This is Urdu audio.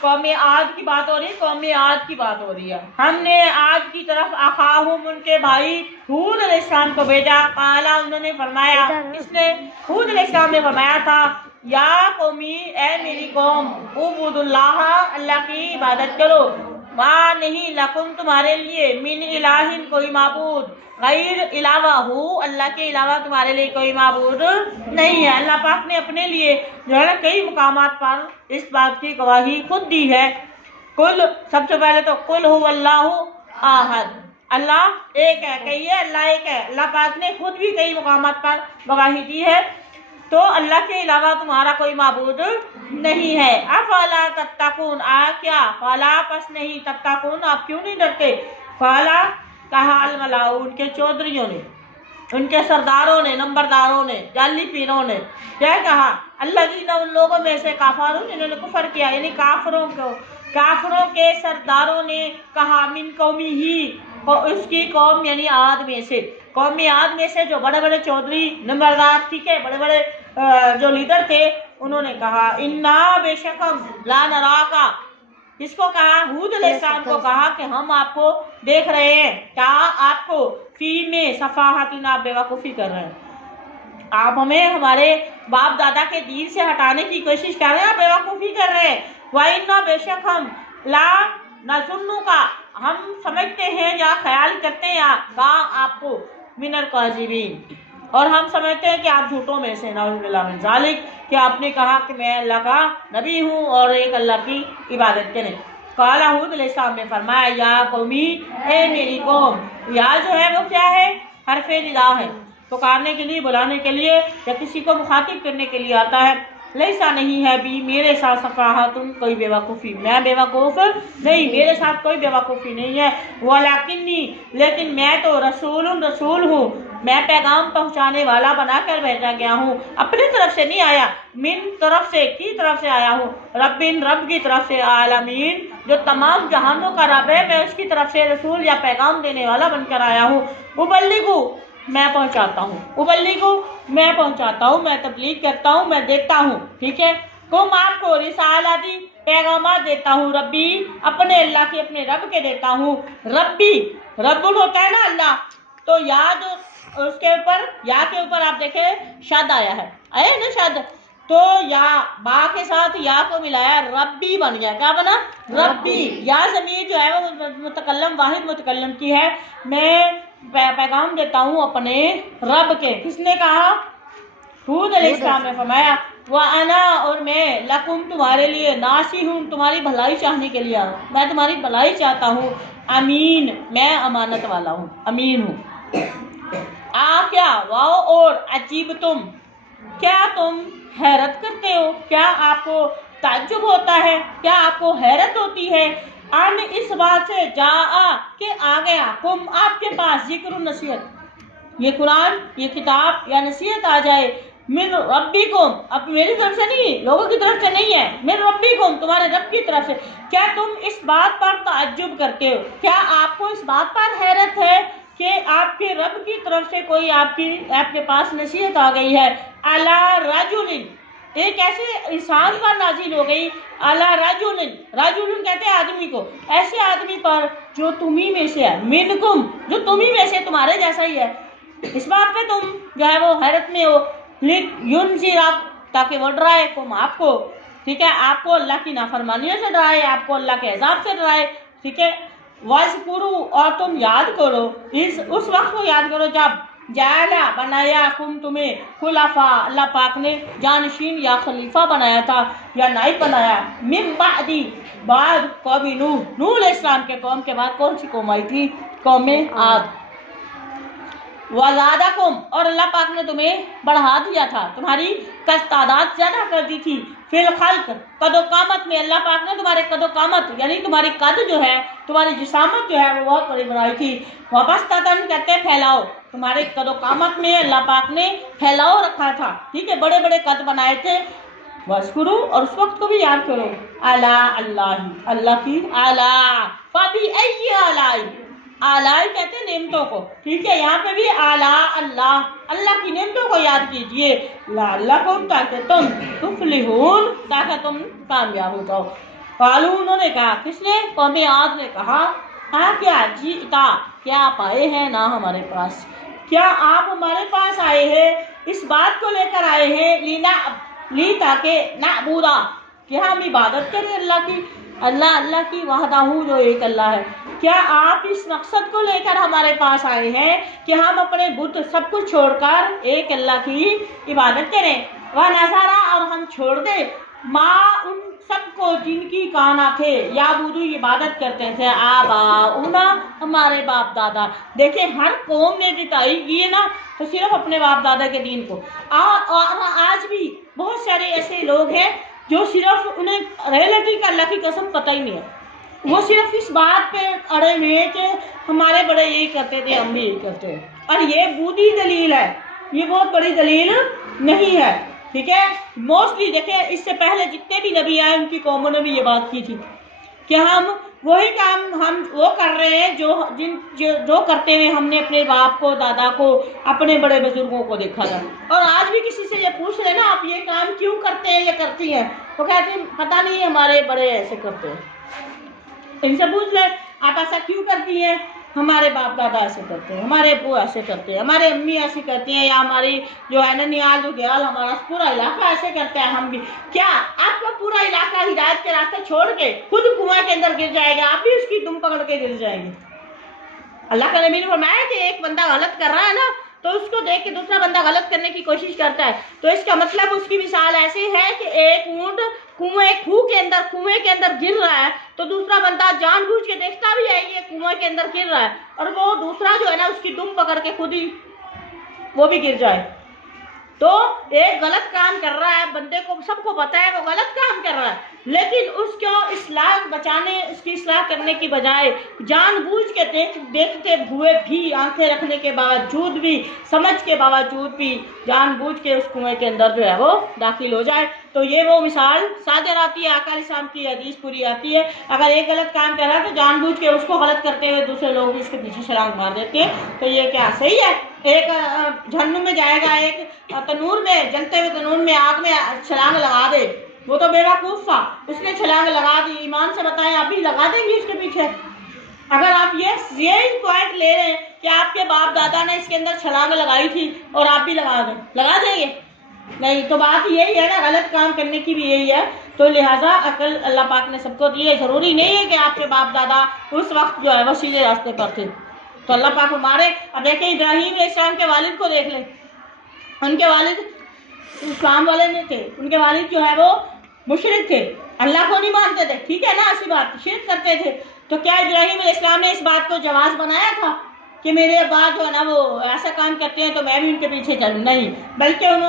قوم عاد کی بات ہو رہی ہے، قوم عاد کی بات ہو رہی ہے۔ ہم نے عاد کی طرف اخاہم ان کے بھائی ہود علیہ السلام کو بھیجا، قالا انہوں نے فرمایا، اس نے ہود علیہ السلام نے فرمایا تھا، یا قومی اے میری قوم، اعبدوا اللہ اللہ کی عبادت کرو، ما نہیں لکم تمہارے لیے من الہ کوئی معبود غیر علاوہ ہو، اللہ کے علاوہ تمہارے لیے کوئی معبود نہیں ہے۔ اللہ پاک نے اپنے لیے جو ہے کئی مقامات پر اس بات کی گواہی خود دی ہے۔ کل سب سے پہلے تو قل هو اللہ احد، اللہ ایک ہے، کہیے اللہ ایک ہے۔ اللہ پاک نے خود بھی کئی مقامات پر گواہی دی ہے، تو اللہ کے علاوہ تمہارا کوئی معبود نہیں ہے۔ افلا تتقون، کیا فلا پس نہیں، تتقون آپ کیوں نہیں ڈرتے؟ فلا کہا الملاء ان کے چودھریوں نے، ان کے سرداروں نے، نمبرداروں نے، جعلی پیروں نے کیا کہا؟ الذین ان لوگوں میں سے کافرون جنہوں نے کفر کیا، یعنی کافروں کے سرداروں نے کہا، من قومی ہی اس کی قوم یعنی عاد میں سے، قوم عاد میں سے جو بڑے بڑے چودھری نمبردار، ٹھیک ہے، بڑے بڑے جو لیڈر تھے، انہوں نے کہا، انا بے شک ہم لا نراکا، اس کو کہا ہود علیہ السلام کو کہا کہ ہم آپ کو دیکھ رہے ہیں، کیا آپ کو فی میں صفاحتن، آپ بے وقوفی کر رہے ہیں، آپ ہمیں ہمارے باپ دادا کے دین سے ہٹانے کی کوشش کر رہے ہیں، آپ بے وقوفی کر رہے ہیں۔ وَإِنَّا بے شک ہم لا نظنک، ہم سمجھتے ہیں یا خیال کرتے ہیں آپ کو من الکاذبین، اور ہم سمجھتے ہیں کہ آپ جھوٹوں میں سے، نعوذ باللہ من ذالک، کہ آپ نے کہا کہ میں اللہ کا نبی ہوں اور ایک اللہ کی عبادت کریں۔ قال ہود علیہ السلام نے فرمایا، یا قومی اے میری قوم، یا جو ہے وہ کیا ہے؟ حرف ندا ہے، پکارنے کے لیے، بلانے کے لیے، یا کسی کو مخاطب کرنے کے لیے آتا ہے۔ لیسا نہیں ہے بھی میرے ساتھ صفاحتن کوئی بے وقوفی، میں بے وقوف نہیں، میرے ساتھ کوئی بے وقوفی نہیں ہے۔ ولکنی لیکن میں تو رسول ہوں، میں پیغام پہنچانے والا بنا کر بھیجا گیا ہوں، اپنی طرف سے نہیں آیا، من طرف سے، کی طرف سے آیا ہوں، رب کی طرف سے، عالمین جو تمام جہانوں کا رب ہے، میں اس کی طرف سے رسول یا پیغام دینے والا بن کر آیا ہوں۔ ابلغو میں پہنچاتا ہوں، ابلغو میں پہنچاتا ہوں، میں تبلیغ کرتا ہوں، میں دیتا ہوں، ٹھیک ہے، تم آپ کو رسالاتی پیغامات دیتا ہوں، ربی اپنے اللہ کے، اپنے رب کے دیتا ہوں۔ ربی رب ہوتا ہے نا اللہ، تو یا جو اس کے اوپر، یا کے اوپر آپ دیکھیں شد آیا ہے، آیا نا شد، تو یا با کے ساتھ یا کو ملایا، ربی بن گیا، کیا بنا؟ ربی۔ یا ضمیر جو ہے وہ متکلم، واحد متکلم کی ہے، میں پیغام دیتا ہوں اپنے رب کے۔ کس نے کہا؟ ہود علیہ السلام نے فرمایا، وَأَنَا اور میں، لَكُمْ تمہارے لیے، ناصح ہوں تمہاری بھلائی چاہنے کے لیے، میں تمہاری بھلائی چاہتا ہوں، امین میں امانت والا ہوں، امین ہوں۔ کیا واؤ اور عجیب تم، کیا تم حیرت کرتے ہو، کیا آپ کو تعجب ہوتا ہے، کیا آپ کو حیرت ہوتی ہے، ان اس بات سے، جا کہ آ گیا، کم آپ کے پاس، ذکر نصیحت، یہ قرآن، یہ کتاب یا نصیحت آ جائے، من ربکم، اب میری طرف سے نہیں، لوگوں کی طرف سے نہیں ہے، من ربکم تمہارے رب کی طرف سے، کیا تم اس بات پر تعجب کرتے ہو، کیا آپ کو اس بات پر حیرت ہے کہ آپ کے رب کی طرف سے کوئی آپ کے پاس نصیحت آ گئی ہے، علی رجل، ایک ایسے انسان پر نازل ہو گئی، علی رجل، رجل کہتے ہیں آدمی کو، ایسے آدمی پر جو تمہیں میں سے ہے، منکم جو تمہیں میں سے تمہارے جیسا ہی ہے، اس بات پہ تم جو ہے وہ حیرت میں ہو، لِيُنذِرَكُمْ تاکہ وہ ڈرائے تم آپ کو، ٹھیک ہے، آپ کو اللہ کی نافرمانیوں سے ڈرائے، آپ کو اللہ کے عذاب سے ڈرائے، ٹھیک ہے، وَاذْكُرُوا اور تم یاد کرو، اس وقت کو یاد کرو جب جعلا بنایا کم تمہیں خلفاء، اللہ پاک نے جانشین یا خلیفہ بنایا تھا یا نائب بنایا، من بعدی بعد قوم نوح علیہ السلام کے قوم کے بعد کون سی قوم آئی تھی؟ قوم عاد۔ وزادکم اور اللہ پاک نے تمہیں بڑھا دیا تھا، تمہاری تعداد زیادہ کر دی تھی، فی الخلق قد و قامت میں، اللہ پاک نے تمہارے قد و قامت یعنی تمہاری قد جو ہے، تمہاری جسامت جو ہے وہ بہت بڑی بنائی تھی، وبسطتاً کہتے ہیں پھیلاؤ، تمہارے قد و قامت میں اللہ پاک نے پھیلاؤ رکھا تھا، ٹھیک ہے، بڑے بڑے قد بنائے تھے، وَاذْكُرُوا اور اس وقت کو بھی یاد کرو، اللہ کی فَبِأَيِّ آلاء، آلائی کہتے ہیں نعمتوں کو، ٹھیک ہے، یہاں پہ بھی اللہ کی نعمتوں کو یاد کیجئے، لعلکم تاکہ تم تفلحون تاکہ تم کامیاب ہو جاؤ۔ قالوا انہوں نے کہا، کس نے؟ قوم عاد نے کہا، ہاں کیا جیتا، کیا آپ آئے ہیں نا ہمارے پاس، کیا آپ ہمارے پاس آئے ہیں، اس بات کو لے کر آئے ہیں تاکہ نعبودا، کہ ہم عبادت کریں اللہ کی، اللہ کی وحدہ جو ایک اللہ ہے. کیا آپ اس مقصد کو لے کر ہمارے پاس آئے ہیں کہ ہم اپنے بت سب کچھ چھوڑ کر ایک اللہ کی عبادت کریں، وَنَذَرَ، اور ہم چھوڑ دیں، ماں ان سب کو جن کی کانا تھے، یا بدو عبادت کرتے تھے، آباؤنا، ہمارے باپ دادا. دیکھیں ہر قوم نے جتائی کی ہے نا تو صرف اپنے باپ دادا کے دین کو. اور آج بھی بہت سارے ایسے لوگ ہیں جو صرف انہیں ریئلٹی کا اللہ کی قسم پتہ ہی نہیں ہے، وہ صرف اس بات پہ اڑے ہوئے ہیں کہ ہمارے بڑے یہی کرتے تھے، ہم بھی یہی کرتے ہیں. اور یہ بودھی دلیل ہے، یہ بہت بڑی دلیل نہیں ہے. ٹھیک ہے، موسٹلی دیکھیں اس سے پہلے جتنے بھی نبی آئے ان کی قوموں نے بھی یہ بات کی تھی کہ ہم وہی کام ہم وہ کر رہے ہیں جو کرتے ہوئے ہم نے اپنے باپ کو، دادا کو، اپنے بڑے بزرگوں کو دیکھا تھا. اور آج بھی کسی سے یہ پوچھ لیں نا آپ یہ کام کیوں کرتے ہیں یا کرتی ہیں، وہ کہتے ہیں پتہ نہیں ہمارے بڑے ایسے کرتے ہیں. ان سے پوچھ لیں آپ ایسا کیوں کرتی ہیں، ہمارے باپ دادا ایسے کرتے ہیں، ہمارے ابو ایسے کرتے ہیں، ہمارے امی ایسے کرتی ہیں، یا ہماری جو ہے ننیال گیال ہمارا پورا علاقہ ایسے کرتا ہے، ہم بھی. کیا آپ کا پورا علاقہ ہدایت کے راستے چھوڑ کے خود کنویں کے اندر گر جائے گا، آپ بھی اس کی دم پکڑ کے گر جائیں گے. اللہ کا نبی نے فرمایا کہ ایک بندہ غلط کر رہا ہے نا تو اس کو دیکھ کے دوسرا بندہ غلط کرنے کی کوشش کرتا ہے تو اس کا مطلب اس کی مثال ایسی ہے کہ ایک اونٹ کنویں کے اندر گر رہا ہے تو دوسرا بندہ جان بوجھ کے دیکھتا بھی ہے کہ یہ کنویں کے اندر گر رہا ہے اور وہ دوسرا جو ہے نا اس کی دم پکڑ کے خود ہی وہ بھی گر جائے. تو ایک غلط کام کر رہا ہے، بندے کو سب کو پتا ہے وہ غلط کام کر رہا ہے، لیکن اس کو اس کی اصلاح کرنے کی بجائے جان بوجھ کے دیکھتے ہوئے بھی، آنکھیں رکھنے کے باوجود بھی، سمجھ کے باوجود بھی جان بوجھ کے اس کنویں کے اندر جو ہے وہ داخل ہو جائے. تو یہ وہ مثال صادر آتی ہے، آقا علیہ السلام کی حدیث پوری آتی ہے. اگر ایک غلط کام کر رہا ہے تو جان بوجھ کے اس کو غلط کرتے ہوئے دوسرے لوگ بھی اس کے پیچھے چھلانگ مار دیتے ہیں. تو یہ کیا صحیح ہے؟ ایک جہنم میں جائے گا، ایک تنور میں جلتے ہوئے تنور میں آگ میں چھلانگ لگا دے، وہ تو بے وقوف تھا، اس نے چھلانگ لگا دی. ایمان سے بتائیں آپ بھی لگا دیں گے اس کے پیچھے؟ اگر آپ یہ پوائنٹ لے رہے ہیں کہ آپ کے باپ دادا نے اس کے اندر چھلانگ لگائی تھی اور آپ بھی لگا دیں گے؟ نہیں. تو بات یہی ہے نا، غلط کام کرنے کی بھی یہی ہے. تو لہٰذا عقل اللہ پاک نے سب کو دی ہے. ضروری نہیں ہے کہ آپ کے باپ دادا اس وقت جو ہے وہ سیدھے راستے پر تھے. تو اللہ پاک ہمارے اب دیکھیں ابراہیم علیہ السلام کے والد کو دیکھ لیں، ان کے والد اسلام والے نہیں تھے، ان کے والد جو ہے وہ مشرک تھے، اللہ کو نہیں مانتے تھے. ٹھیک ہے نا، ایسی بات شرک کرتے تھے. تو کیا ابراہیم علیہ السلام نے اس بات کو جواز بنایا تھا کہ میرے بعد جو ہے نا وہ ایسا کام کرتے ہیں تو میں بھی ان کے پیچھے چلوں؟ نہیں، بلکہ انہوں